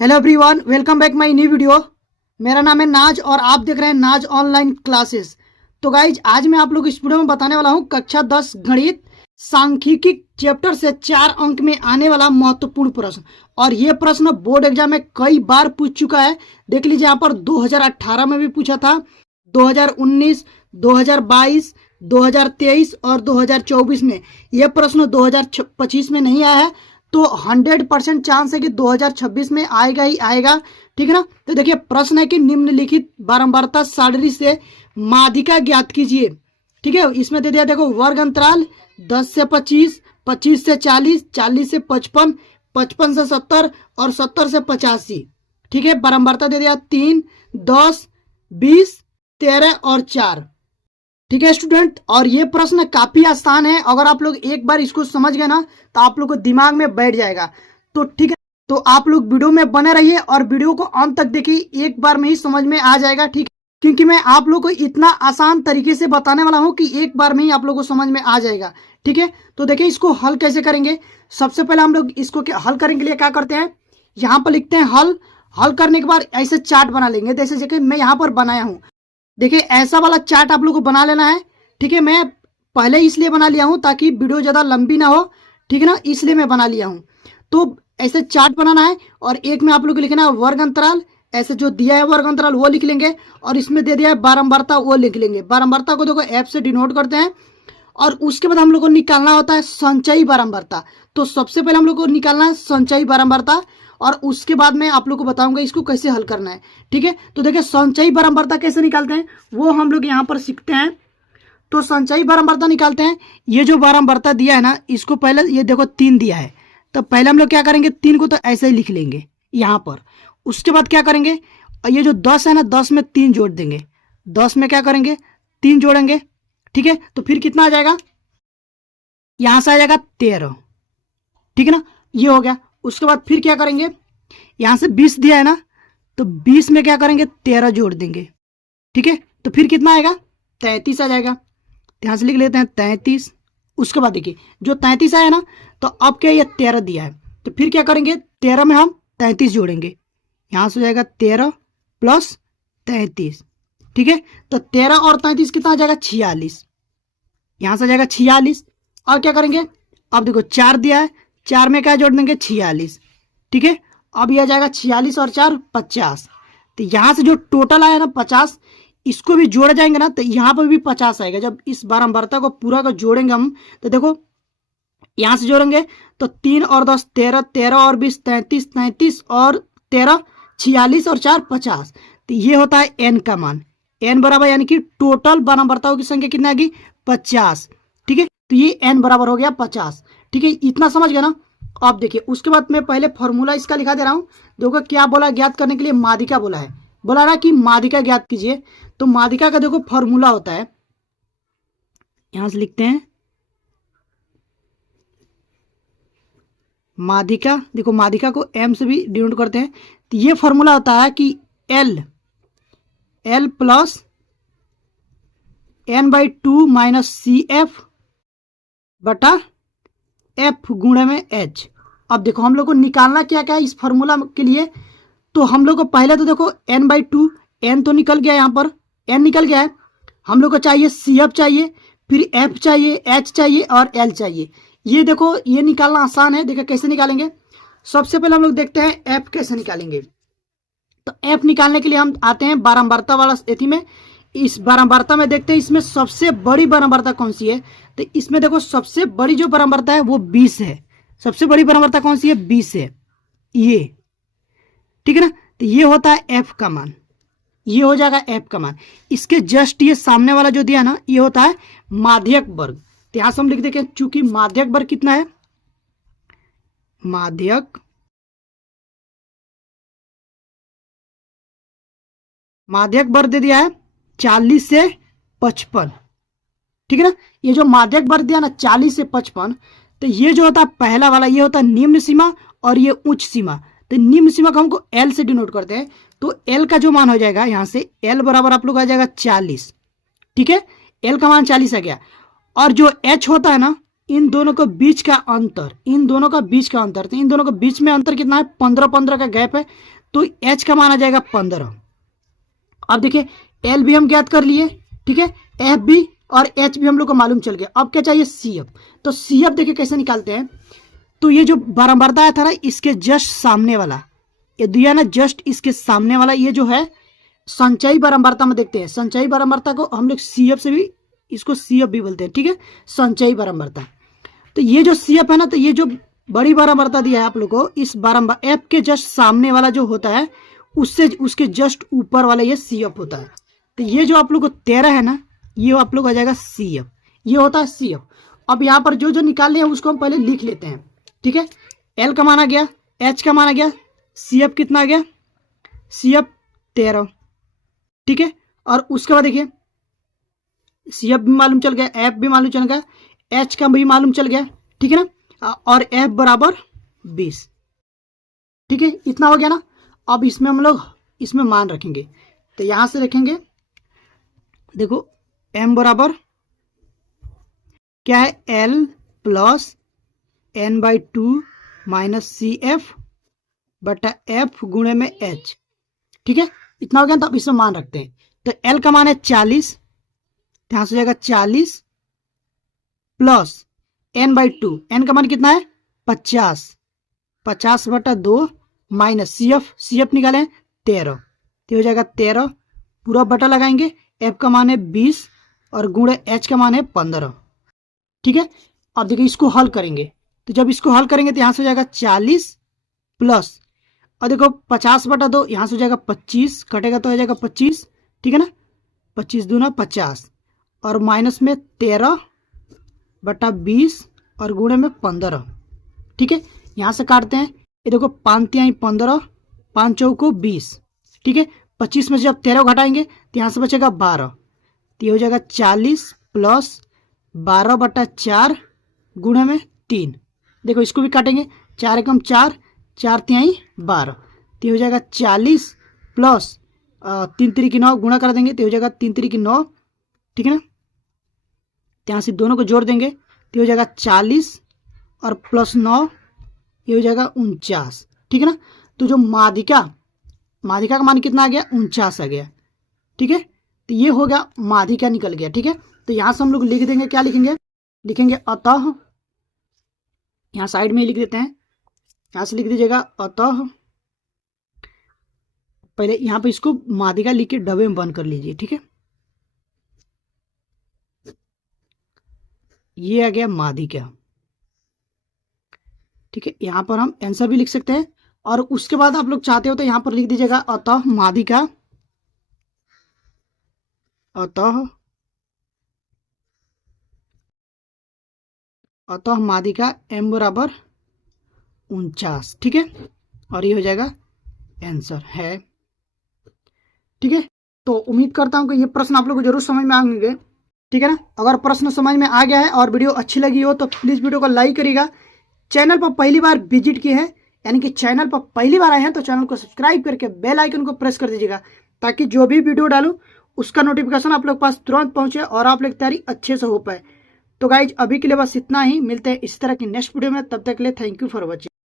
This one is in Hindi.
Hello everyone, welcome back my new video. मेरा नाम है नाज और आप देख रहे हैं नाज ऑनलाइन क्लासेस। तो गाइज, आज मैं आप लोग इस वीडियो में बताने वाला हूं कक्षा 10 गणित सांख्यिकी चैप्टर से 4 अंक में आने वाला महत्वपूर्ण प्रश्न। और ये प्रश्न बोर्ड एग्जाम में कई बार पूछ चुका है। देख लीजिए, यहाँ पर 2018 में भी पूछा था, 2019, 2022, 2023 और 2024 में। यह प्रश्न 2025 में नहीं आया है, तो 100% चांस है कि 2026 में आएगा ही आएगा। ठीक है ना। तो देखिए, प्रश्न है कि निम्नलिखित बारंबारता सारणी से माध्यिका ज्ञात कीजिए। ठीक है, इसमें दे दिया, देखो, वर्ग अंतराल 10 से 25, 25 से 40, 40 से 55, 55 से 70 और 70 से 85। ठीक है, बारंबारता दे दिया 3, 10, 20, 13 और 4। ठीक है स्टूडेंट, और ये प्रश्न काफी आसान है। अगर आप लोग एक बार इसको समझ गए ना, तो आप लोग को दिमाग में बैठ जाएगा। तो ठीक है, तो आप लोग वीडियो में बने रहिए और वीडियो को अंत तक देखिए, एक बार में ही समझ में आ जाएगा। ठीक है, क्योंकि मैं आप लोग को इतना आसान तरीके से बताने वाला हूं कि एक बार में ही आप लोग को समझ में आ जाएगा। ठीक है, तो देखिए इसको हल कैसे करेंगे। सबसे पहले हम लोग इसको हल करने के लिए क्या करते हैं, यहाँ पर लिखते हैं हल। हल करने के बाद ऐसे चार्ट बना लेंगे, जैसे जैसे मैं यहाँ पर बनाया हूँ। देखिए, ऐसा वाला चार्ट आप लोग को बना लेना है। ठीक है, मैं पहले इसलिए बना लिया हूं ताकि वीडियो ज़्यादा लंबी ना हो। ठीक है ना, इसलिए मैं बना लिया हूं। तो ऐसे चार्ट बनाना है, और एक में आप लोग को लिखना है वर्ग अंतराल। ऐसे जो दिया है वर्ग अंतराल वो लिख लेंगे, और इसमें दे दिया है बारंबारता वो लिख लेंगे। बारंबारता को देखो एफ से डिनोट करते हैं। और उसके बाद हम लोग को निकालना होता है संचयी बारंबारता। तो सबसे पहले हम लोग को निकालना है संचयी बारंबारता, और उसके बाद मैं आप लोग को बताऊंगा इसको कैसे हल करना है। ठीक है, तो देखिए संचयी बारंबारता कैसे निकालते हैं वो हम लोग यहाँ पर सीखते हैं। तो संचयी बारंबारता निकालते हैं। ये जो बारंबारता दिया है ना, इसको पहले ये देखो 3 दिया है, तो पहले हम लोग क्या करेंगे, 3 को तो ऐसे ही लिख लेंगे यहाँ पर। उसके बाद क्या करेंगे, ये जो 10 है ना, 10 में 3 जोड़ देंगे। 10 में क्या करेंगे, 3 जोड़ेंगे। ठीक है, तो फिर कितना आ जाएगा, यहाँ से आ जाएगा 13। ठीक है ना, ये हो गया। उसके बाद फिर क्या करेंगे, यहाँ से 20 दिया है ना, तो 20 में क्या करेंगे, 13 जोड़ देंगे। ठीक है, तो फिर कितना आएगा, 33 आ जाएगा। ध्यान से लिख लेते हैं 33। उसके बाद देखिए, जो 33 आया ना, तो अब क्या, ये 13 दिया है, तो फिर क्या करेंगे, 13 में हम 33 जोड़ेंगे। यहाँ से हो जाएगा 13 प्लस 33। ठीक है, तो 13 और 33 कितना आ जाएगा, 46। यहाँ से आ जाएगा 46। और क्या करेंगे, अब देखो 4 दिया है, 4 में क्या जोड़ देंगे, 46। ठीक है, अब यह आ जाएगा 46 और 4 50। तो यहाँ से जो टोटल आया ना 50, इसको भी जोड़ जाएंगे ना, तो यहाँ पर भी 50 आएगा। जब इस बारंबारता को पूरा को जोड़ेंगे हम, तो देखो यहाँ से जोड़ेंगे तो 3 और 10 13, 13 और 20 33, 33 और 13 46 और 4 50। तो ये होता है n का मान। n बराबर, यानी कि टोटल बारंबारताओं की संख्या कितनी आ गई, 50। ठीक है, तो ये n बराबर हो गया 50। ठीक है, इतना समझ गया ना। अब देखिए, उसके बाद मैं पहले फॉर्मूला इसका लिखा दे रहा हूँ। देखो क्या बोला, ज्ञात करने के लिए माध्यिका बोला है, बोला रहा कि माध्यिका ज्ञात कीजिए। तो माध्यिका का देखो फॉर्मूला होता है, यहां से लिखते हैं माध्यिका। देखो माध्यिका को m से भी डिनोट करते हैं। तो ये फॉर्मूला होता है कि L plus n/2 minus C F बटा f गुणे में h। अब देखो हम लोग को निकालना क्या क्या है इस फॉर्मूला के लिए। तो हम लोग को पहले तो देखो n/2, n तो निकल गया, यहाँ पर n निकल गया है। हम लोग को चाहिए CF चाहिए, फिर F चाहिए, H चाहिए और L चाहिए। ये देखो, ये निकालना आसान है। देखो कैसे निकालेंगे। सबसे पहले हम लोग देखते हैं F कैसे निकालेंगे। तो F निकालने के लिए हम आते हैं बारंबारता वाला स्थिति में। इस बारंबारता में देखते हैं इसमें सबसे बड़ी बारंबारता कौन सी है। तो इसमें देखो सबसे बड़ी जो बारंबारता है वो 20 है। सबसे बड़ी बारंबारता कौन सी है, 20 है ये। ठीक है ना, तो ये होता है F का मान, ये हो जाएगा F का मान। इसके जस्ट ये सामने वाला जो दिया ना, ये होता है माध्यक वर्ग। तो यहां से हम लिख देंगे, चूंकि माध्यक वर्ग कितना है, माध्यक वर्ग दे दिया है 40 से 55। ठीक है ना, ये जो माध्यक वर्ग दिया ना 40 से 55, तो ये जो होता है पहला वाला, ये होता है निम्न सीमा और ये उच्च सीमा। तो निम्न सीमा को हमको L से डिनोट करते हैं। तो L का जो मान हो जाएगा, यहां से L बराबर आप लोग आ जाएगा 40। ठीक है, L का मान 40 आ गया। और जो H होता है ना, इन दोनों के बीच का अंतर, तो इन दोनों के बीच में अंतर कितना है, 15 का गैप है, तो h का मान आ जाएगा 15। अब देखिए L भी हम ज्ञात कर लिए, ठीक है, F भी और H भी हम लोग को मालूम चल गया। अब क्या चाहिए, CF। तो CF देखिए कैसे निकालते हैं, तो ये जो बारंबारता आया था ना, इसके जस्ट सामने वाला, ये दिया ना जस्ट इसके सामने वाला, ये जो है संचयी बारंबारता में देखते हैं। संचयी बारंबारता को हम लोग CF से भी, इसको CF भी बोलते हैं, ठीक है, संचयी बारंबारता। तो ये जो CF है ना, तो ये जो बड़ी बारंबारता दिया है आप लोग को, इस बारंबार F के जस्ट सामने वाला जो होता है, उससे उसके जस्ट ऊपर वाला ये CF होता है। तो ये जो आप लोग को 13 है ना, ये आप लोग आ जाएगा CF, ये होता है CF। अब यहाँ पर जो जो निकाल लिया उसको हम पहले लिख लेते हैं, ठीक है। L का मान आ गया, H का मान आ गया, CF कितना आ गया, CF 13, ठीक है। और उसके बाद देखिए CF भी मालूम चल गया, F भी मालूम चल गया, H का भी मालूम चल गया, ठीक है ना, और F बराबर 20, ठीक है, इतना हो गया ना। अब इसमें हम लोग इसमें मान रखेंगे, तो यहां से रखेंगे, देखो M बराबर क्या है, L plus N/2 minus CF बटा F गुणे में H, ठीक है, इतना हो गया। तो अब इसमें मान रखते हैं, तो L का मान है 40, यहां से जाएगा 40 प्लस N/2, N का मान कितना है 50, 50 बटा 2 माइनस CF निकालें 13, तो हो जाएगा 13, पूरा बटा लगाएंगे, F का मान है 20 और गुणे H का मान है 15, ठीक है। अब देखिए इसको हल करेंगे, तो जब इसको हल करेंगे तो यहाँ से हो जाएगा 40 प्लस, और देखो 50 बटा 2, यहाँ से हो जाएगा 25, कटेगा तो हो जाएगा 25, ठीक है ना, 25 दूना 50 और माइनस में 13 बटा 20 और गुणे में 15, ठीक है। यहाँ से काटते हैं, ये देखो 5 तिहाई 15, 5 चौको 20, ठीक है। 25 में से जब 13 घटाएंगे तो यहाँ से बचेगा 12, तो ये हो जाएगा 40 प्लस 12 बटा 4 गुणे में 3, देखो इसको भी काटेंगे, 4 एकम 4, 4 तिहाई 12, तो ये हो जाएगा 40 प्लस 3 तिरी की 9 गुणा कर देंगे, तो हो जाएगा 3 तिरी की 9, ठीक है ना। यहाँ से दोनों को जोड़ देंगे तो हो जाएगा 40 और प्लस 9, ये हो जाएगा 49, ठीक है ना। तो जो माध्यिका का मान कितना आ गया, 49 आ गया, ठीक है। तो ये हो गया माध्यिका निकल गया, ठीक है। तो यहाँ से हम लोग लिख देंगे, क्या लिखेंगे, लिखेंगे अतः, यहाँ साइड में ही लिख देते हैं, यहाँ से लिख दीजिएगा अतः, पहले यहाँ पे इसको माध्यिका लिख के डबे में बंद कर लीजिए, ठीक है। ये आ गया माध्यिका, ठीक है। यहाँ पर हम आंसर भी लिख सकते हैं, और उसके बाद आप लोग चाहते हो तो यहाँ पर लिख दीजिएगा अतः माध्यिका, अतः माध्यिका M बराबर 49, ठीक है, और ये हो जाएगा आंसर है, ठीक है। तो उम्मीद करता हूँ कि ये प्रश्न आप लोग को जरूर समझ में आएंगे, ठीक है ना। अगर प्रश्न समझ में आ गया है और वीडियो अच्छी लगी हो तो प्लीज़ वीडियो को लाइक करिएगा। चैनल पर पहली बार विजिट किए हैं, यानी कि चैनल पर पहली बार आए हैं, तो चैनल को सब्सक्राइब करके बेल आइकन को प्रेस कर दीजिएगा, ताकि जो भी वीडियो डालूं उसका नोटिफिकेशन आप लोग पास तुरंत पहुंचे और आप लोग तैयारी अच्छे से हो पाए। तो गाइज अभी के लिए बस इतना ही, मिलते हैं इस तरह की नेक्स्ट वीडियो में, तब तक के लिए थैंक यू फॉर वॉचिंग।